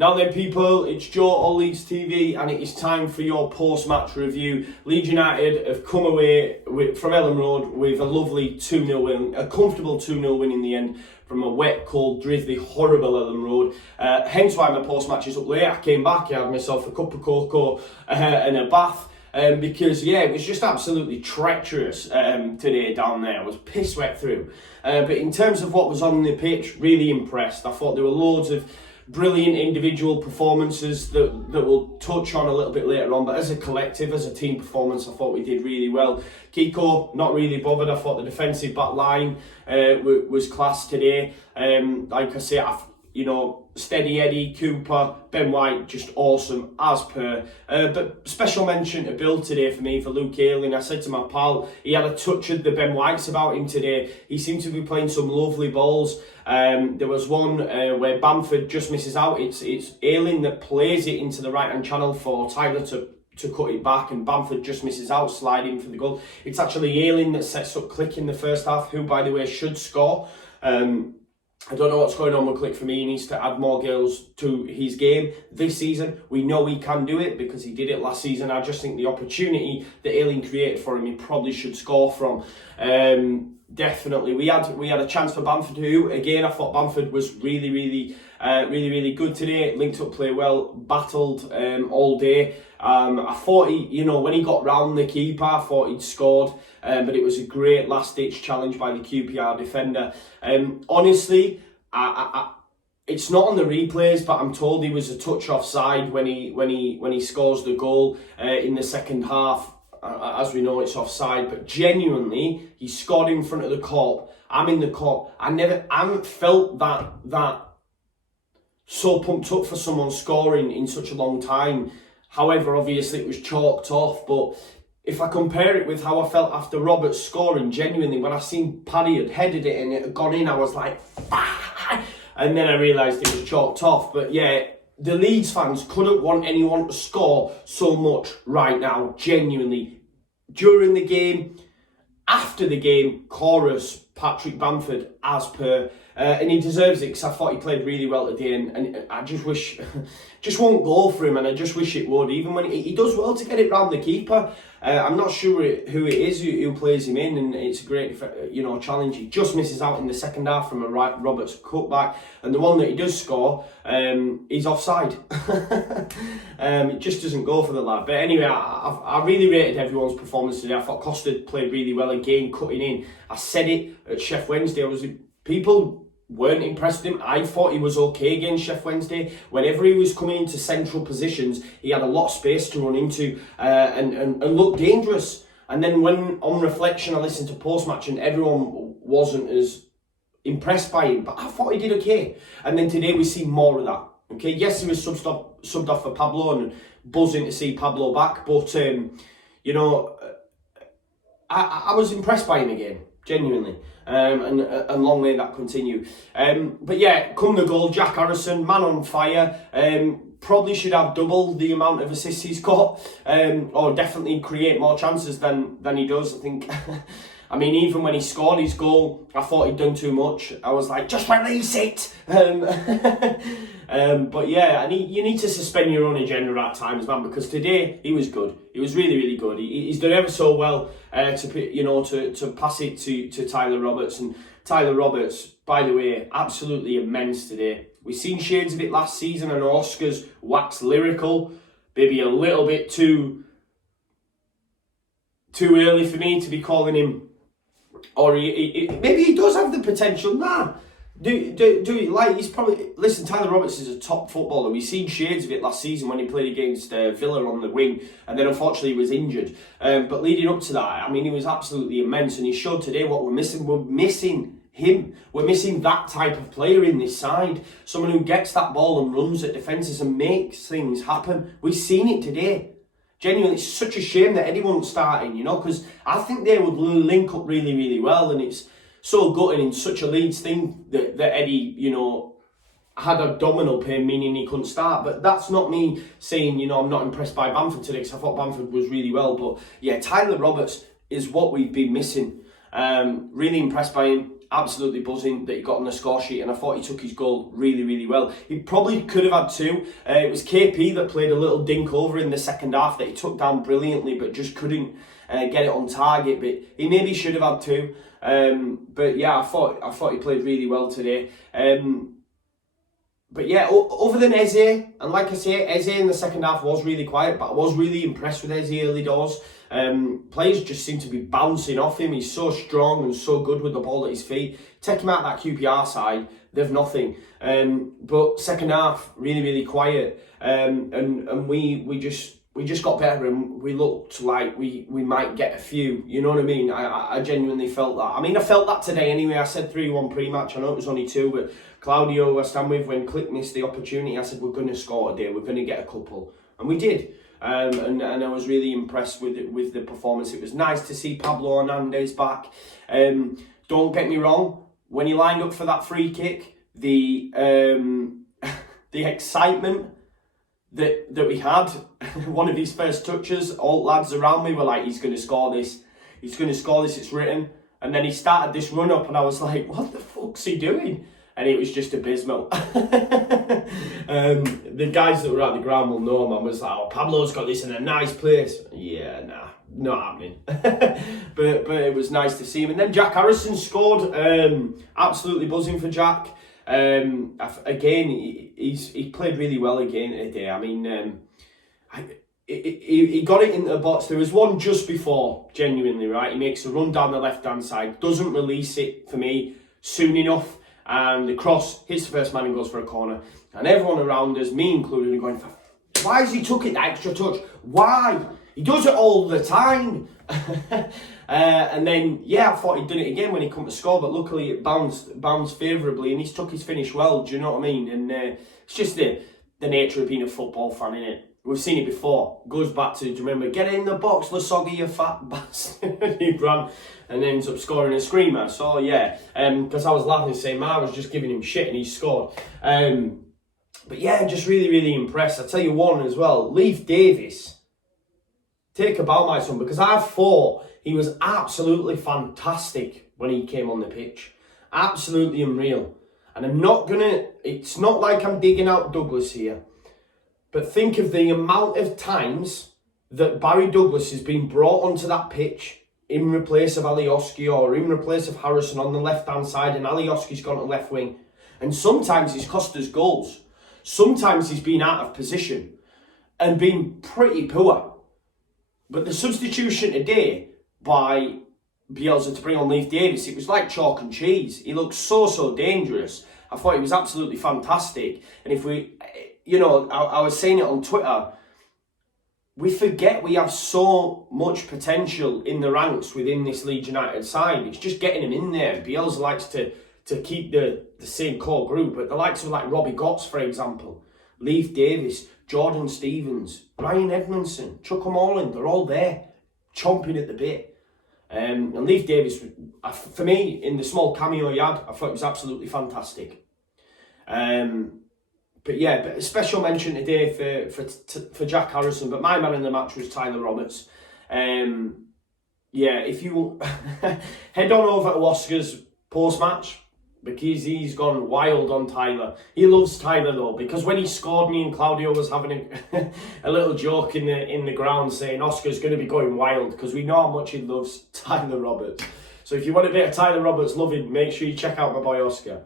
Now then, people, it's Joe or Leeds TV, and it is time for your post-match review. Leeds United have come away from Ellen Road with a lovely 2-0 win, a comfortable 2-0 win in the end from a wet, cold, drizzly, horrible Ellen Road. Hence why my post-match is up late. I came back, I had myself a cup of cocoa and a bath. Because it was just absolutely treacherous today down there. I was piss wet through. But in terms of what was on the pitch, really impressed. I thought there were loads of brilliant individual performances that we'll touch on a little bit later on, but as a collective, as a team performance, I thought we did really well. Kiko, not really bothered. I thought the defensive back line was class today. Like I say, Steady Eddie, Cooper, Ben White, just awesome as per. But special mention to Bill today for me, for Luke Ayling. I said to my pal, he had a touch of the Ben Whites about him today. He seemed to be playing some lovely balls. There was one where Bamford just misses out. It's Ayling that plays it into the right hand channel for Tyler to cut it back, and Bamford just misses out, sliding for the goal. It's actually Ayling that sets up Click in the first half, who by the way should score. I don't know what's going on with Click for me. He needs to add more goals to his game this season. We know he can do it because he did it last season. I just think the opportunity that Ayling created for him, he probably should score from. Definitely. We had a chance for Bamford who, again, I thought Bamford was really good today. Linked up play well, battled all day. I thought he, when he got round the keeper, I thought he'd scored. But it was a great last-ditch challenge by the QPR defender. Honestly, it's not on the replays, but I'm told he was a touch offside when he scores the goal in the second half. As we know, it's offside, but genuinely, he scored in front of the Kop. I'm in the Kop. I haven't felt that so pumped up for someone scoring in such a long time. However, obviously, it was chalked off, but if I compare it with how I felt after Roberts scoring, genuinely, when I seen Paddy had headed it and it had gone in, I was like, "Fuck!" And then I realised it was chalked off. But yeah, the Leeds fans couldn't want anyone to score so much right now, genuinely. During the game, after the game, chorus, Patrick Bamford, as per. And he deserves it because I thought he played really well at the end, and I just wish, just won't go for him, and I just wish it would. Even when he does well to get it round the keeper. I'm not sure who it is who plays him in, and it's a great challenge. He just misses out in the second half from a Roberts cutback, and the one that he does score, he's offside. It just doesn't go for the lad. But anyway, I really rated everyone's performance today. I thought Costa played really well again, cutting in. I said it at Chef Wednesday. People weren't impressed with him. I thought he was okay against Chef Wednesday. Whenever he was coming into central positions, he had a lot of space to run into and looked dangerous. And then when, on reflection, I listened to post-match and everyone wasn't as impressed by him, but I thought he did okay. And then today we see more of that. Okay, yes, he was subbed off for Pablo, and buzzing to see Pablo back, but I was impressed by him again, genuinely. And long may that continue. But yeah, come the goal, Jack Harrison, man on fire. Probably should have double the amount of assists he's got, or definitely create more chances than he does. I think. I mean, even when he scored his goal, I thought he'd done too much. I was like, just release it. But yeah, and you need to suspend your own agenda at times, man, because today he was good. He was really good. He's done ever so well to pass it to Tyler Roberts. And Tyler Roberts, by the way, absolutely immense today. We've seen shades of it last season, and Oscar's waxed lyrical, maybe a little bit too early for me to be calling him. Or maybe he does have the potential. Nah, he's probably, listen, Tyler Roberts is a top footballer. We've seen shades of it last season when he played against Villa on the wing, and then unfortunately he was injured. But leading up to that, I mean, he was absolutely immense, and he showed today what we're missing. We're missing him. We're missing that type of player in this side. Someone who gets that ball and runs at defences and makes things happen. We've seen it today. Genuinely, it's such a shame that Eddie wasn't starting, because I think they would link up really well, and it's so gutting in such a Leeds thing that Eddie, had abdominal pain, meaning he couldn't start. But that's not me saying, I'm not impressed by Bamford today, because I thought Bamford was really well. But yeah, Tyler Roberts is what we've been missing. Really impressed by him. absolutely buzzing that he got on the score sheet, and I thought he took his goal really, really well. He probably could have had two. It was KP that played a little dink over in the second half that he took down brilliantly, but just couldn't get it on target. But he maybe should have had two. But yeah, I thought he played really well today. But yeah, other than Eze, and like I say, Eze in the second half was really quiet, but I was really impressed with Eze early doors. Players just seem to be bouncing off him. He's so strong and so good with the ball at his feet. Take him out of that QPR side, they've nothing. But second half, really, really quiet. And we just got better, and we looked like we might get a few. You know what I mean? I genuinely felt that. I mean, I felt that today anyway. I said 3-1 pre-match. I know it was only 2, but Claudio, I stand with, when Click missed the opportunity, I said, we're going to score today. We're going to get a couple. And we did. And I was really impressed with the performance. It was nice to see Pablo Hernandez back. Don't get me wrong. When he lined up for that free kick, the excitement that we had, one of his first touches, all lads around me were like, he's going to score this. He's going to score this, it's written. And then he started this run up and I was like, what the fuck's he doing? And it was just abysmal. The guys that were at the ground will know him. I was like, oh, Pablo's got this in a nice place. Yeah, nah, not happening. but it was nice to see him. And then Jack Harrison scored. Absolutely buzzing for Jack. Again, he played really well again today. I mean, he got it into the box. There was one just before, genuinely, right? He makes a run down the left-hand side, doesn't release it for me soon enough, and the cross hits the first man and goes for a corner. And everyone around us, me included, are going, why has he took it that extra touch? Why? He does it all the time. And then, yeah, I thought he'd done it again when he come to score, but luckily it bounced favourably, and he's took his finish well, do you know what I mean? And it's just the nature of being a football fan, innit? We've seen it before. Goes back to, do you remember, get in the box, Lasogga, you fat bastard. He ran and ends up scoring a screamer. So, yeah, because I was laughing saying, I was just giving him shit and he scored. But yeah, just really, really impressed. I'll tell you one as well, Leeds Davis. Take a bow, my son, because I thought he was absolutely fantastic when he came on the pitch. Absolutely unreal. And it's not like I'm digging out Douglas here, but think of the amount of times that Barry Douglas has been brought onto that pitch in replace of Alioski or in replace of Harrison on the left-hand side, and Alioski's gone to left wing. And sometimes he's cost us goals. Sometimes he's been out of position and been pretty poor. But the substitution today by Bielsa to bring on Leeds Davis, it was like chalk and cheese. He looked so dangerous. I thought he was absolutely fantastic. And if we, I was saying it on Twitter, we forget we have so much potential in the ranks within this Leeds United side. It's just getting him in there. Bielsa likes to keep the same core group, but the likes of like Robbie Gotts, for example, Leif Davis, Jordan Stevens, Ryan Edmondson, Chuck 'em all in, they're all there, chomping at the bit. And Leif Davis, for me, in the small cameo he had, I thought it was absolutely fantastic. But yeah, a special mention today for Jack Harrison, but my man in the match was Tyler Roberts. Yeah, if you head on over to Oscar's post-match, because he's gone wild on Tyler. He loves Tyler though, because when he scored, me and Claudio was having a little joke in the ground saying Oscar's going to be going wild, because we know how much he loves Tyler Roberts. So if you want a bit of Tyler Roberts loving, make sure you check out my boy Oscar.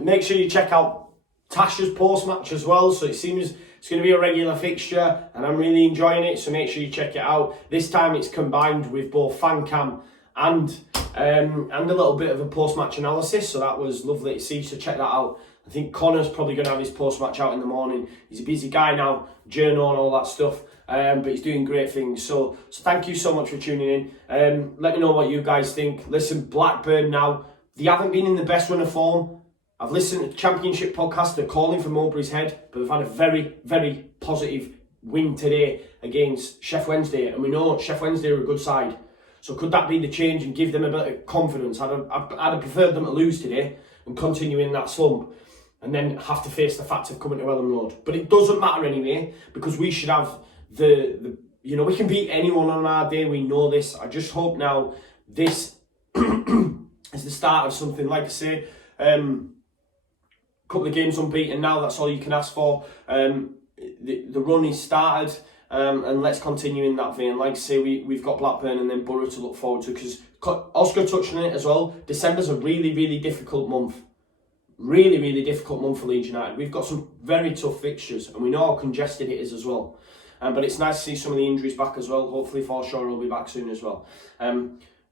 Make sure you check out Tasha's post-match as well, so it seems it's going to be a regular fixture and I'm really enjoying it, so make sure you check it out. This time it's combined with both fan cam and a little bit of a post-match analysis, so that was lovely to see, so check that out. I think Conor's probably going to have his post-match out in the morning. He's a busy guy now, journal and all that stuff, but he's doing great things. So thank you so much for tuning in. Let me know what you guys think. Listen, Blackburn now, they haven't been in the best run of form. I've listened to the Championship podcast, they're calling for Mowbray's head, but they've had a very, very positive win today against Sheff Wednesday, and we know Sheff Wednesday are a good side. So could that be the change and give them a bit of confidence? I'd have preferred them to lose today and continue in that slump and then have to face the fact of coming to Elland Road. But it doesn't matter anyway, because we should have we can beat anyone on our day, we know this. I just hope now this It's the start of something. Like I say, couple of games unbeaten now, that's all you can ask for. The run is started, and let's continue in that vein. Like I say, we've got Blackburn and then Borough to look forward to, because Oscar touched on it as well. December's a really, really difficult month. Really, really difficult month for Leeds United. We've got some very tough fixtures, and we know how congested it is as well. But it's nice to see some of the injuries back as well. Hopefully Forshaw will be back soon as well.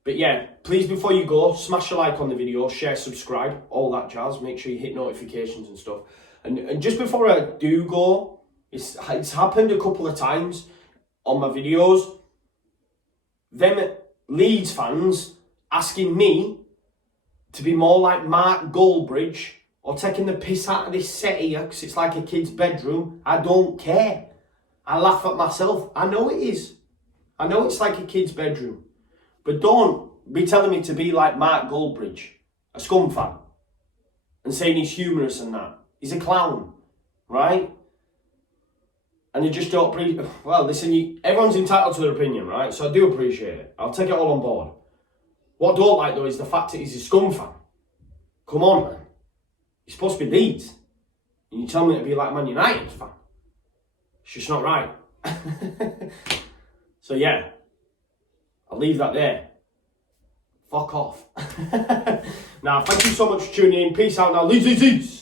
But yeah, please, before you go, smash a like on the video, share, subscribe, all that jazz. Make sure you hit notifications and stuff. And just before I do go, it's happened a couple of times on my videos. Them Leeds fans asking me to be more like Mark Goldbridge, or taking the piss out of this set here because it's like a kid's bedroom. I don't care. I laugh at myself. I know it is. I know it's like a kid's bedroom. But don't be telling me to be like Mark Goldbridge, a Scum fan, and saying he's humorous and that. He's a clown, right? And you just don't appreciate... Well, listen, everyone's entitled to their opinion, right? So I do appreciate it. I'll take it all on board. What I don't like, though, is the fact that he's a Scum fan. Come on, man. You're supposed to be Leeds. And you tell me to be like Man United fan. It's just not right. So, yeah. I'll leave that there. Fuck off. Now, thank you so much for tuning in. Peace out now. Leeds, Leeds, Leeds.